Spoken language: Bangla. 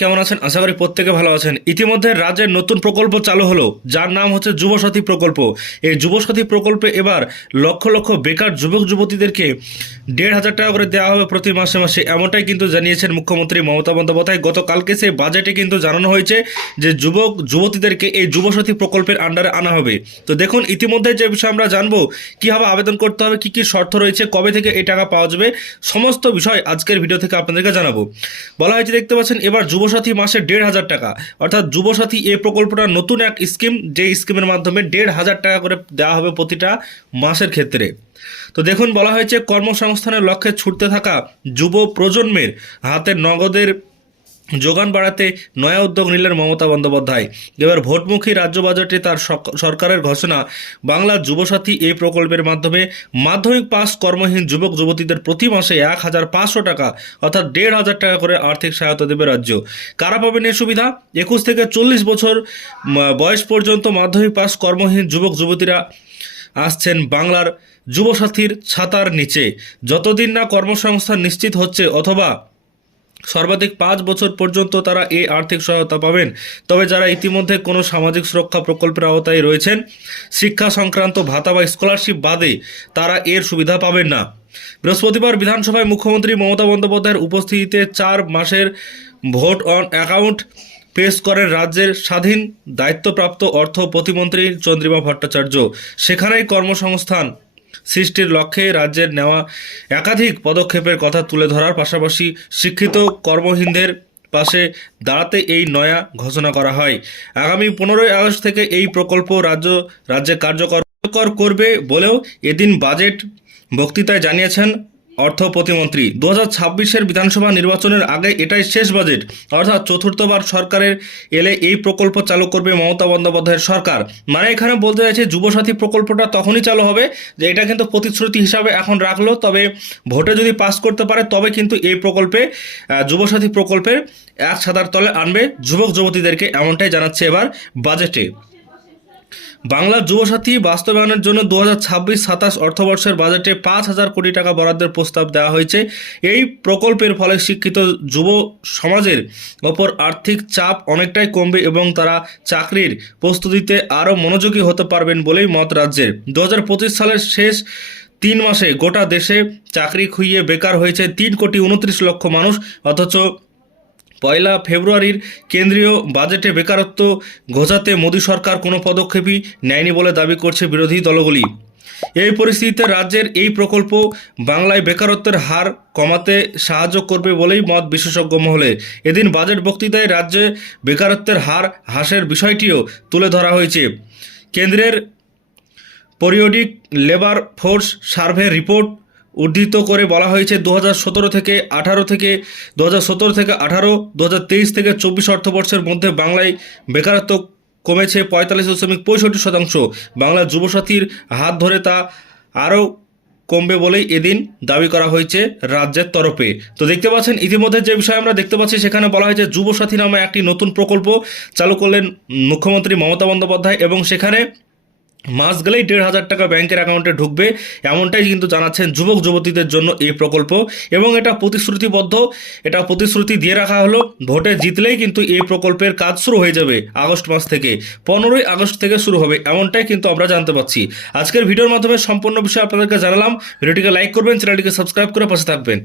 কেমন আছেন? আশা করি প্রত্যেকে ভালো আছেন। ইতিমধ্যে রাজ্যের নতুন প্রকল্প চালু হলো, যার নাম হচ্ছে যুবসাথী প্রকল্প। এই যুবসাথী প্রকল্পে এবার লক্ষ লক্ষ বেকার যুবক যুবতীদেরকে 1,500 টাকা করে দেওয়া হবে প্রতি মাসে মাসে, এমনটাই কিন্তু জানিয়েছেন মুখ্যমন্ত্রী মমতা বন্দ্যোপাধ্যায়। গতকালকে সেই বাজেটে কিন্তু জানানো হয়েছে যে যুবক যুবতীদেরকে এই যুবসাথী প্রকল্পের আন্ডারে আনা হবে। তো দেখুন, ইতিমধ্যে যে বিষয়ে আমরা জানবো, কীভাবে আবেদন করতে হবে, কী কী শর্ত রয়েছে, কবে থেকে এই টাকা পাওয়া যাবে, সমস্ত বিষয় আজকের ভিডিও থেকে আপনাদেরকে জানাবো। বলা হয়েছে, দেখতে পাচ্ছেন, এবার যুবসাথী মাসে 1,500 টাকা, অর্থাৎ যুবসাথী এই প্রকল্পটা নতুন এক স্কিম, যে স্কিমের মাধ্যমে 1,500 টাকা করে দেওয়া হবে প্রতিটা মাসের ক্ষেত্রে। তো দেখুন, বলা হয়েছে কর্মসংস্থানের লক্ষ্যে ছুটতে থাকা যুব প্রজন্মের হাতে নগদের যোগান বাড়াতে নয়া উদ্যোগ নিলেন মমতা বন্দ্যোপাধ্যায়। এবার ভোটমুখী রাজ্য বাজেটে তার সরকারের ঘোষণা, বাংলা যুবসাথী এই প্রকল্পের মাধ্যমে মাধ্যমিক পাস কর্মহীন যুবক যুবতীদের প্রতি মাসে 1,500 টাকা অর্থাৎ 1,500 টাকা করে আর্থিক সহায়তা দেবে রাজ্য। কারা পাবেন এই সুবিধা? 21 থেকে 40 বছর বয়স পর্যন্ত মাধ্যমিক পাস কর্মহীন যুবক যুবতীরা আসছেন বাংলার যুবসাথীর ছাতার নিচে। যতদিন না কর্মসংস্থান নিশ্চিত হচ্ছে অথবা সর্বাধিক 5 বছর পর্যন্ত তারা এই আর্থিক সহায়তা পাবেন। তবে যারা ইতিমধ্যে কোনো সামাজিক সুরক্ষা প্রকল্পের আওতায় রয়েছেন, শিক্ষা সংক্রান্ত ভাতা বা স্কলারশিপ বাদে তারা এর সুবিধা পাবেন না। বৃহস্পতিবার বিধানসভায় মুখ্যমন্ত্রী মমতা বন্দ্যোপাধ্যায়ের উপস্থিতিতে 4 মাসের ভোট অন অ্যাকাউন্ট পেশ করেন রাজ্যের স্বাধীন দায়িত্বপ্রাপ্ত অর্থ প্রতিমন্ত্রী চন্দ্রিমা ভট্টাচার্য। সেখানেই কর্মসংস্থান সৃষ্টির লক্ষ্যে রাজ্যের নেওয়া একাধিক পদক্ষেপের কথা তুলে ধরার পাশাপাশি শিক্ষিত কর্মহীনদের পাশে দাঁড়াতে এই নয়া ঘোষণা করা হয়। আগামী 15ই আগস্ট থেকে এই প্রকল্প রাজ্যে কার্যকর করবে বলেও এদিন বাজেট বক্তৃতায় জানিয়েছেন অর্থ প্রতিমন্ত্রী। 2026-এর বিধানসভা নির্বাচনের আগে এটাই শেষ বাজেট, অর্থাৎ চতুর্থবার সরকারের এলে এই প্রকল্প চালু করবে মমতা বন্দ্যোপাধ্যায়ের সরকার। মানে এখানে বলতে চাইছে যুবসাথী প্রকল্পটা তখনই চালু হবে, যে এটা কিন্তু প্রতিশ্রুতি হিসাবে এখন রাখলো, তবে ভোটে যদি পাস করতে পারে তবে কিন্তু এই প্রকল্পে যুবসাথী প্রকল্পের এক ছাতার তলে আনবে যুবক যুবতীদেরকে, এমনটাই জানাচ্ছে এবার বাজেটে। বাংলার যুবসাথী বাস্তবায়নের জন্য 2026-27 অর্থবর্ষের বাজেটে 5,000 কোটি টাকা বরাদ্দের প্রস্তাব দেওয়া হয়েছে। এই প্রকল্পের ফলে শিক্ষিত যুব সমাজের ওপর আর্থিক চাপ অনেকটাই কমবে এবং তারা চাকরির প্রস্তুতিতে আরও মনোযোগী হতে পারবেন বলেই মত রাজ্যের। 2025 সালের শেষ 3 মাসে গোটা দেশে চাকরি খুইয়ে বেকার হয়েছে 3,29 লক্ষ মানুষ, অথচ 1 ফেব্রুয়ারির কেন্দ্রীয় বাজেটে বেকারত্ব ঘোচাতে মোদী সরকার কোনো পদক্ষেপই নেয়নি বলে দাবি করছে বিরোধী দলগুলি। এই পরিস্থিতিতে রাজ্যের এই প্রকল্প বাংলায় বেকারত্বের হার কমাতে সাহায্য করবে বলেই মত বিশেষজ্ঞ মহলে। এদিন বাজেট বক্তৃতায় রাজ্যে বেকারত্বের হার হ্রাসের বিষয়টিও তুলে ধরা হয়েছে। কেন্দ্রের periodic labour force survey report উদ্ধৃত করে বলা হয়েছে, 2017 থেকে 18, 2023 থেকে 24 অর্থবর্ষের মধ্যে বাংলায় বেকারত্ব কমেছে 45.65%। বাংলার যুবসাথীর হাত ধরে তা আরও কমবে বলেই এদিন দাবি করা হয়েছে রাজ্যের তরফে। তো দেখতে পাচ্ছেন, ইতিমধ্যে যে বিষয় আমরা দেখতে পাচ্ছি, সেখানে বলা হয়েছে যুবসাথী নামে একটি নতুন প্রকল্প চালু করলেন মুখ্যমন্ত্রী মমতা বন্দ্যোপাধ্যায় এবং সেখানে মাস গেলেই 1,500 টাকা ব্যাংকের অ্যাকাউন্টে ঢুকবে, এমনটাই কিন্তু জানাচ্ছেন যুবক যুবতীদের জন্য এই প্রকল্প। এবং এটা প্রতিশ্রুতিবদ্ধ, এটা প্রতিশ্রুতি দিয়ে রাখা হলো, ভোটে জিতলেই কিন্তু এই প্রকল্পের কাজ শুরু হয়ে যাবে আগস্ট মাস থেকে, 15ই আগস্ট থেকে শুরু হবে, এমনটাই কিন্তু আমরা জানতে পারছি। আজকের ভিডিওর মাধ্যমে সম্পূর্ণ বিষয় আপনাদেরকে জানালাম। ভিডিওটিকে লাইক করবেন, চ্যানেলটিকে সাবস্ক্রাইব করে পাশে থাকবেন।